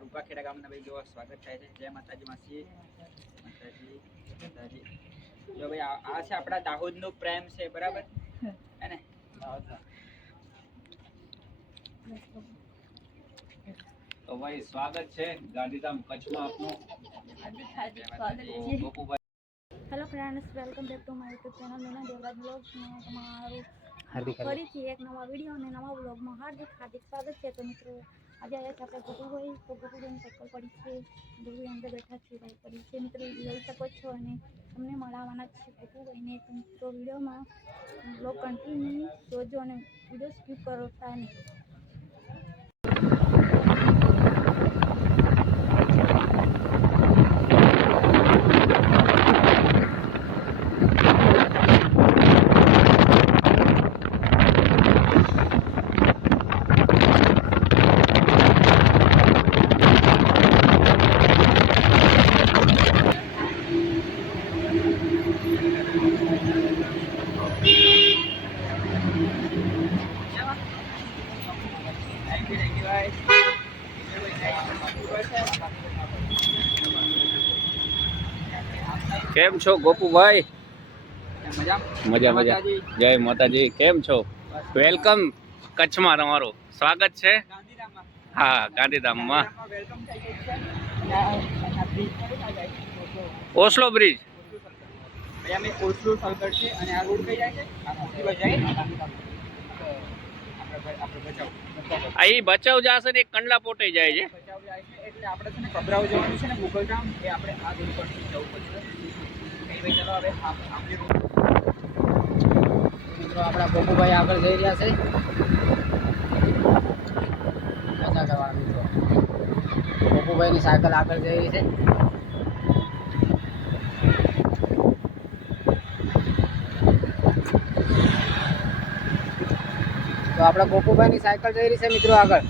રૂપાખેડા ગામના ભાઈ જો સ્વાગત થાય છે. જય માતાજી માસી. માતાજી માતાજી. જો ભાઈ આ છે આપણા દાહોદનો પ્રેમ છે, બરાબર હે ને? તો ભાઈ સ્વાગત છે ગાંધીધામ કચ્છમાં આપનું. Hello friends, welcome back to my YouTube channel મેના દેવરાજ બ્લોગ્સમાં તમારું ફરીથી એક નવા વિડીયો અને નવા બ્લોગમાં હાર્દિક સ્વાગત છે. તો મિત્રો આજે આવ્યા છે આપણે ગોપુભાઈ. તો ગોપુભાઈની સાયકલ પડી છે, ગોપુભાઈ અંદર બેઠા છે, બાઈક પડી છે. મિત્રો જોઈ શકો છો અને તમને મળાવવાના છે ગોપુભાઈને. તો મિત્રો વિડીયોમાં બ્લોગ કન્ટિન્યુ જોજો અને વિડીયો સ્કીપ કરતા નહીં. કેમ છો ગોપુભાઈ? મજા મજા. માતાજી. જય માતાજી. કેમ છો? વેલકમ કચ્છમાં, તમારું સ્વાગત છે. ગાંધીધામમાં. હા, ગાંધીધામમાં વેલકમ થઈ ગઈ છે. અને બ્રિજ જાય છે ઓસ્લો બ્રિજ. અહીંયા મેં કોસલુ સર્કલ છે અને આ રોડ કઈ જાય છે? આ મોટી જાય આપણે બચાવ આ ઈ બચાવ જશે ને એક કંડલા પોટે જાય છે. બચાવ જાય છે એટલે આપણે છે ને કબરાવ જવાનું છે ને ગૂગલ ટાઉન, એ આપણે આ રોડ પરથી જવું પડશે. કઈ ભાઈ ચલો હવે આમલી રોડ. મિત્રો આપણા ગોપુભાઈ આગળ જઈ રહ્યા છે. મજા કરવાના મિત્રો. ગોપુભાઈની સાયકલ આગળ જઈ રહી છે. તો આપણા ગોપુભાઈની સાયકલ જઈ રહી છે મિત્રો આગળ.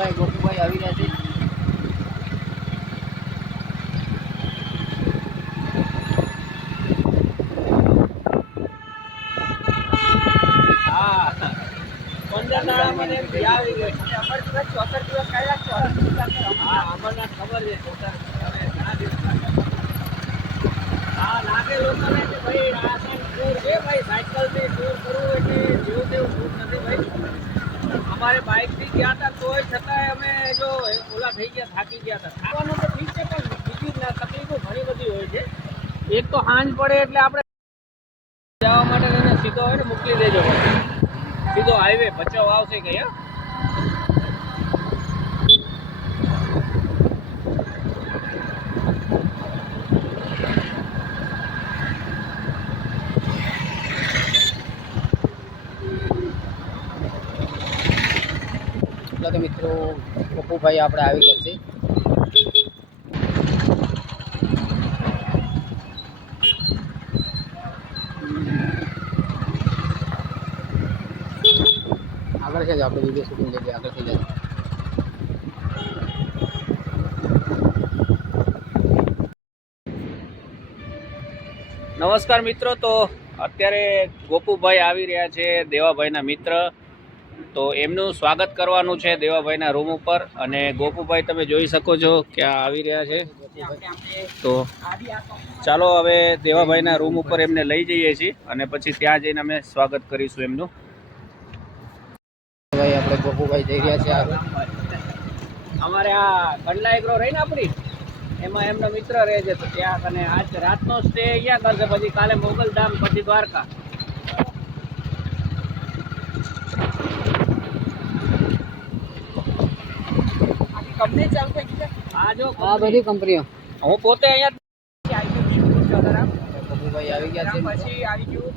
ભાઈ ગોપુભાઈ આવી રહ્યા છે. અમારે બાઇક થી ગયા હતા તોય છતાંય અમે જો ઓલા થઈ ગયા, થાકી ગયા હતા. થાકવાનું તો ઠીક છે, પણ બીજી તકલીફો ઘણી બધી હોય છે. એક તો સાંજ પડે એટલે આપણે જવા માટે લઈને સીધો હોય ને મોકલી દેજો. સીધો હાઈવે બચાવ આવશે કઈ. હા, તો મિત્રો ગોપુભાઈ આપણે આવી ગયા છે. આગળ છે આપણે વિડીયો શૂટિંગ લઈએ, આગળ થઈ જાય. નમસ્કાર મિત્રો. તો અત્યારે ગોપુભાઈ આવી રહ્યા છે, દેવાભાઈના મિત્ર. તો એમનું સ્વાગત કરવાનું છે દેવાભાઈના રૂમ ઉપર. અને ગોપુભાઈ તમે જોઈ શકો છો કે આ આવી રહ્યા છે. તો ચાલો હવે દેવાભાઈના રૂમ ઉપર એમને લઈ જઈએ છીએ અને પછી ત્યાં જઈને અમે સ્વાગત કરીશું એમનું. ભાઈ આપણે ગોપુભાઈ જઈ રહ્યા છે આગળ. અમારે આ કંડલા એગ્રો રહી ને આપણી, એમાં એમનો મિત્ર રહે છે. તો ત્યાં અને આજ રાતનો સ્ટે અહીંયા કરશે, પછી કાલે મોગલધામ, પછી દ્વારકા. કંપની ચાલુ થઈ ગઈ છે. આ જો આ બધી કંપનીઓ. હું પોતે અહીંયા ગોપુભાઈ આવી ગયા છે. પછી આવી ગયું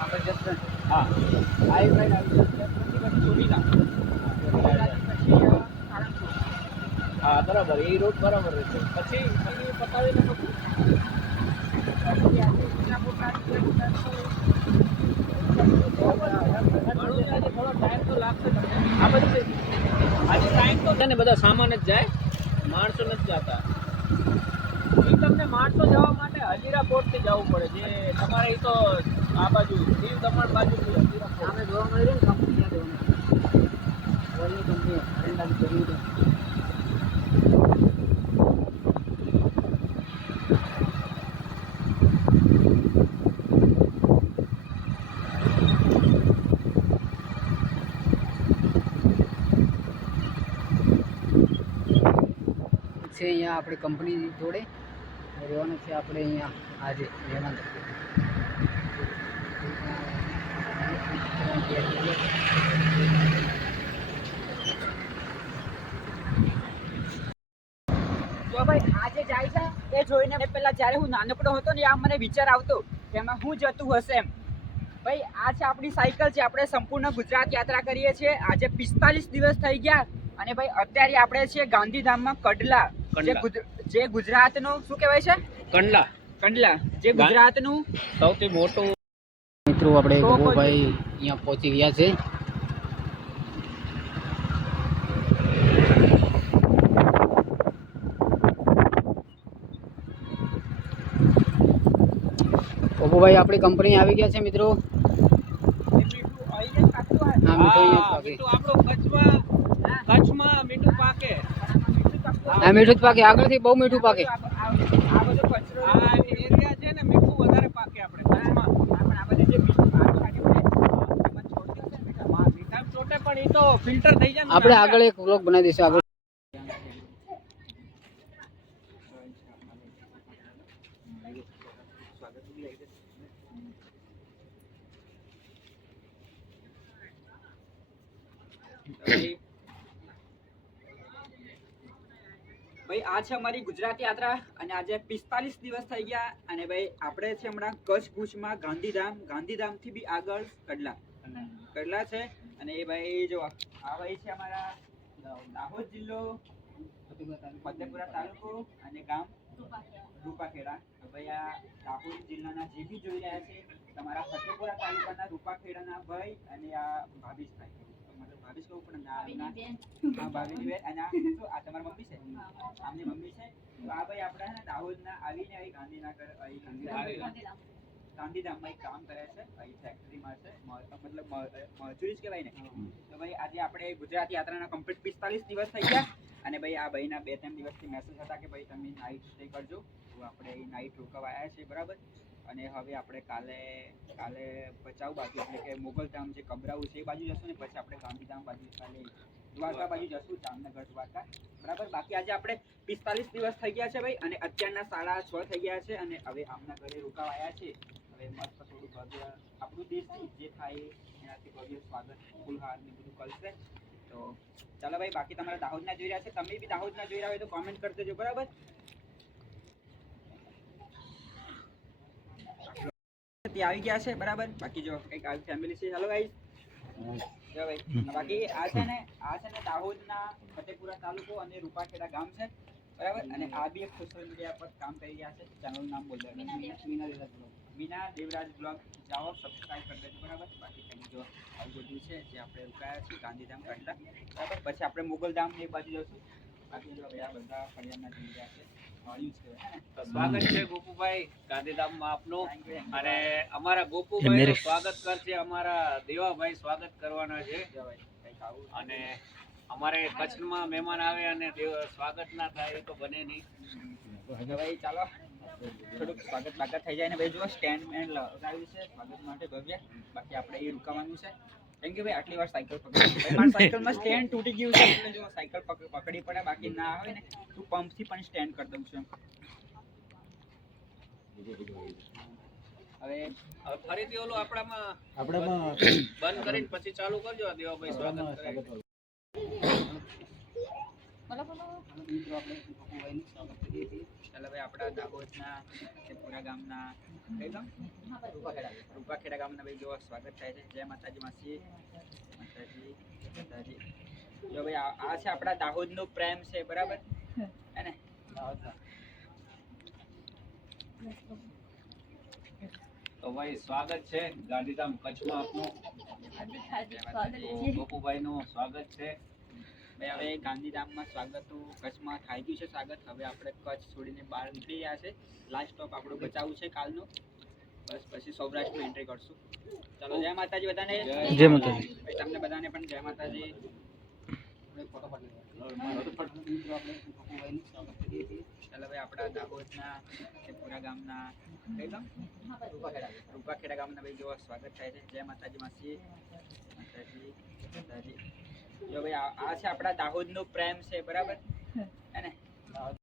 આપણે જસવંત. હા આવી ભાઈ આવી ગયું પછી ચોટીલા, હા બરાબર, એ રોડ બરાબર રહેશે. પછી પતાવીને પછી આજે મીનાપુર થોડો ટાઈમ તો લાગશે. આ બધું આજે ટાઈમ તો છે ને, બધા સામાન જ જાય, માણસો નથી જતા. એ તમને માણસો જવા માટે હજીરા પોર્ટ થી જવું પડે જે તમારે ઈ તો આ બાજુ દીવ દમણ બાજુથી હજીરા પોર્ટ સામે જોવા મળી રહી ને કંપની ત્યાં જવાનું ઓલી કંપની અરંડાની જરૂર છે. છે અહીંયા આપણી કંપની જોડે રહેવાનું છે આપણે અહીંયા આજે મહેમાન તો ભાઈ આ જે જાય છે એ જોઈને પેલા જ્યારે હું નાનકડો હતો ને આ મને વિચાર આવતો કે એમાં શું જતું હશે એમ. ભાઈ આ છે આપણી સાયકલ છે. આપણે સંપૂર્ણ ગુજરાત યાત્રા કરીએ છીએ. આજે 45 દિવસ થઈ ગયા અને ભાઈ અત્યારે આપણે છીએ ગાંધીધામમાં કડલા, જે ગુજરાતનું શું કહેવાય છે? કંડલા, જે ગુજરાતનું સૌથી મોટું. મિત્રો આપણે ગોપાભાઈ અહીંયા પહોંચી ગયા છે. ગોપાભાઈ આપણી કંપની આવી ગયા છે મિત્રો. હા મીઠું કચ્છમાં મીઠું પાકે. હા મીઠું જ પાકે. આગળથી બહુ મીઠું પાકે. આ એરિયા છે ને મીઠું વધારે પાકે આપણે કચ્છમાં. પણ આ બધું જે મીઠું પાણી હોય એમાં છોડી દે ને મીઠામ ચોટે પણ એ તો ફિલ્ટર થઈ જાય ને. આપણે આગળ એક વ્લોગ બનાવી દઈશું. આગળ ભાઈ આ છે અમારી ગુજરાત યાત્રા અને આજે 45 દિવસ થઈ ગયા અને ભાઈ આપણે છે હમણાં કચ્છ ભુજમાં ગાંધીધામથી બી આગળ કડલા છે અને એ ભાઈ જો આ ભાઈ છે અમારા દાહોદ જિલ્લો, ફતેપુરા તાલુકો અને ગામ રૂપાખેડા. ભાઈ આ દાહોદ જિલ્લાના જે બી જોઈ રહ્યા છે તમારા ફતેપુરા તાલુકાના રૂપાખેડાના ભાઈ અને આ ભાભીશ ભાઈ, મતલબ ભાભીશ કહું પણ હા ભાભીની બેન અને આ તમારા મમ્મી છે, આમની મમ્મી છે. તો આ ભાઈ આપણા છે ને દાહોદના આવીને અહીં ગાંધીધામમાં એક કામ કરે છે, અહીં ફેક્ટરીમાં છે, મતલબ મજૂરી જ કહેવાય ને. તો ભાઈ આજે આપણે ગુજરાત યાત્રાના કમ્પ્લીટ 45 દિવસ થઈ ગયા અને ભાઈ આ ભાઈના 2-3 દિવસથી મેસેજ હતા કે ભાઈ તમે નાઇટ સ્ટે કરજો. તો આપણે અહીં નાઇટ રોકાવા આવ્યા છીએ બરાબર. અને હવે આપણે કાલે ભચાઉ બાજુ એટલે કે મોગલધામ જે કબરાવું છે એ બાજુ જશું ને પછી આપણે ગાંધીધામ બાજુ કાલે દ્વારકા બાજુ જશું, જામનગર દ્વારકા બરાબર. બાકી આજે આપણે 45 દિવસ થઈ ગયા છે ભાઈ અને અત્યારના 6:30 થઈ ગયા છે અને હવે આમના ઘરે રોકાવા આવ્યા છે. હવે મસ્ત થોડું ભવ્ય આપણું દેશથી જે થાય એનાથી ભવ્ય સ્વાગત ફૂલહાર ને બધું કરશે. તો ચાલો ભાઈ, બાકી તમારા દાહોદના જોઈ રહ્યા છે, તમે બી દાહોદના જોઈ રહ્યા હોય તો કોમેન્ટ કરી દેજો બરાબર. આવી ગયા છે બરાબર. બાકી જો કંઈક આવી ફેમિલી છે. હેલો ગાઈસ, જો ભાઈ બાકી આ છે ને દાહોદના ફતેપુરા તાલુકો અને રૂપાખેડા ગામ છે બરાબર. અને આ બી એક સોશિયલ મીડિયા પર કામ કરી રહ્યા છે. ચેનલનું નામ બોલ દો, મીના દેવરાજ બ્લોગ. જાઓ સબસ્ક્રાઇબ કરી દેજો બરાબર. બાકી કંઈ જો આવું બધું છે જે આપણે રોકાયા છીએ ગાંધીધામ કડલા બરાબર. પછી આપણે મોગલધામ ને એ બાજુ જશું. બાકી જો ભાઈ આ બધા ફળિયાના જોઈ રહ્યા છે. સ્વાગત છે ગોપુભાઈ ગાંધીધામમાં આપનું. અને અમારા ગોપુભાઈ સ્વાગત કરશે અમારા દેવાભાઈ સ્વાગત કરવાના છે. અને અમારે કચ્છમાં મહેમાન આવે અને સ્વાગત ના થાય એ તો બને નહીં. ભાઈ ચાલો થોડુંક સ્વાગત બાગત થઈ જાય ને ભાઈ જો સ્ટેન્ડ મેન લગાવ્યું છે સ્વાગત માટે ભવ્ય. બાકી આપણે એ રૂકાવાનું છે. થેન્ક યુ ભાઈ આટલી વાર સાયકલ પકડી. મારા સાયકલમાં સ્ટેન્ડ તૂટી ગયું છે એટલે જો સાયકલ પકડી પડે. બાકી ના હોય ને તું પંપથી પણ સ્ટેન્ડ કરી દઉં છું. હવે ફરીથી ઓલું આપણામાં બંધ કરીને પછી ચાલુ કરજો. દેવાભાઈ સ્વાગત કરે. ચાલો ભાઈ આપણા દાહોદના પૂરા ગામના કઈ ગામ રૂપાખેડા ગામના ભાઈ જો સ્વાગત થાય છે. જય માતાજી માસી, માતાજી. જો ભાઈ આ છે આપણા દાહોદનો પ્રેમ છે બરાબર હે ને. તો ભાઈ સ્વાગત છે ગાંધીધામ કચ્છમાં આપનું. ગોપુભાઈ નું સ્વાગત છે. ભાઈ હવે ગાંધીધામમાં સ્વાગત કચ્છમાં થઈ ગયું છે સ્વાગત. હવે આપણે કચ્છ છોડીને બહાર નીકળી રહ્યા છે. લાસ્ટ સ્ટોપ આપણું બચાવું છે કાલનું. બસ પછી સૌરાષ્ટ્રમાં એન્ટ્રી કરશું. ચાલો જય માતાજી બધાને. જય માતાજી. ભાઈ તમને બધાને પણ જય માતાજી. ચાલો ભાઈ આપણા દાહોદના પૂરા ગામના કઈ ગામ રૂપાખેડા ગામના ભાઈ જો સ્વાગત થાય છે. જય માતાજી માસી. માતાજી માતાજી. જો ભાઈ આ છે આપણા દાહોદનો પ્રેમ છે બરાબર હે ને.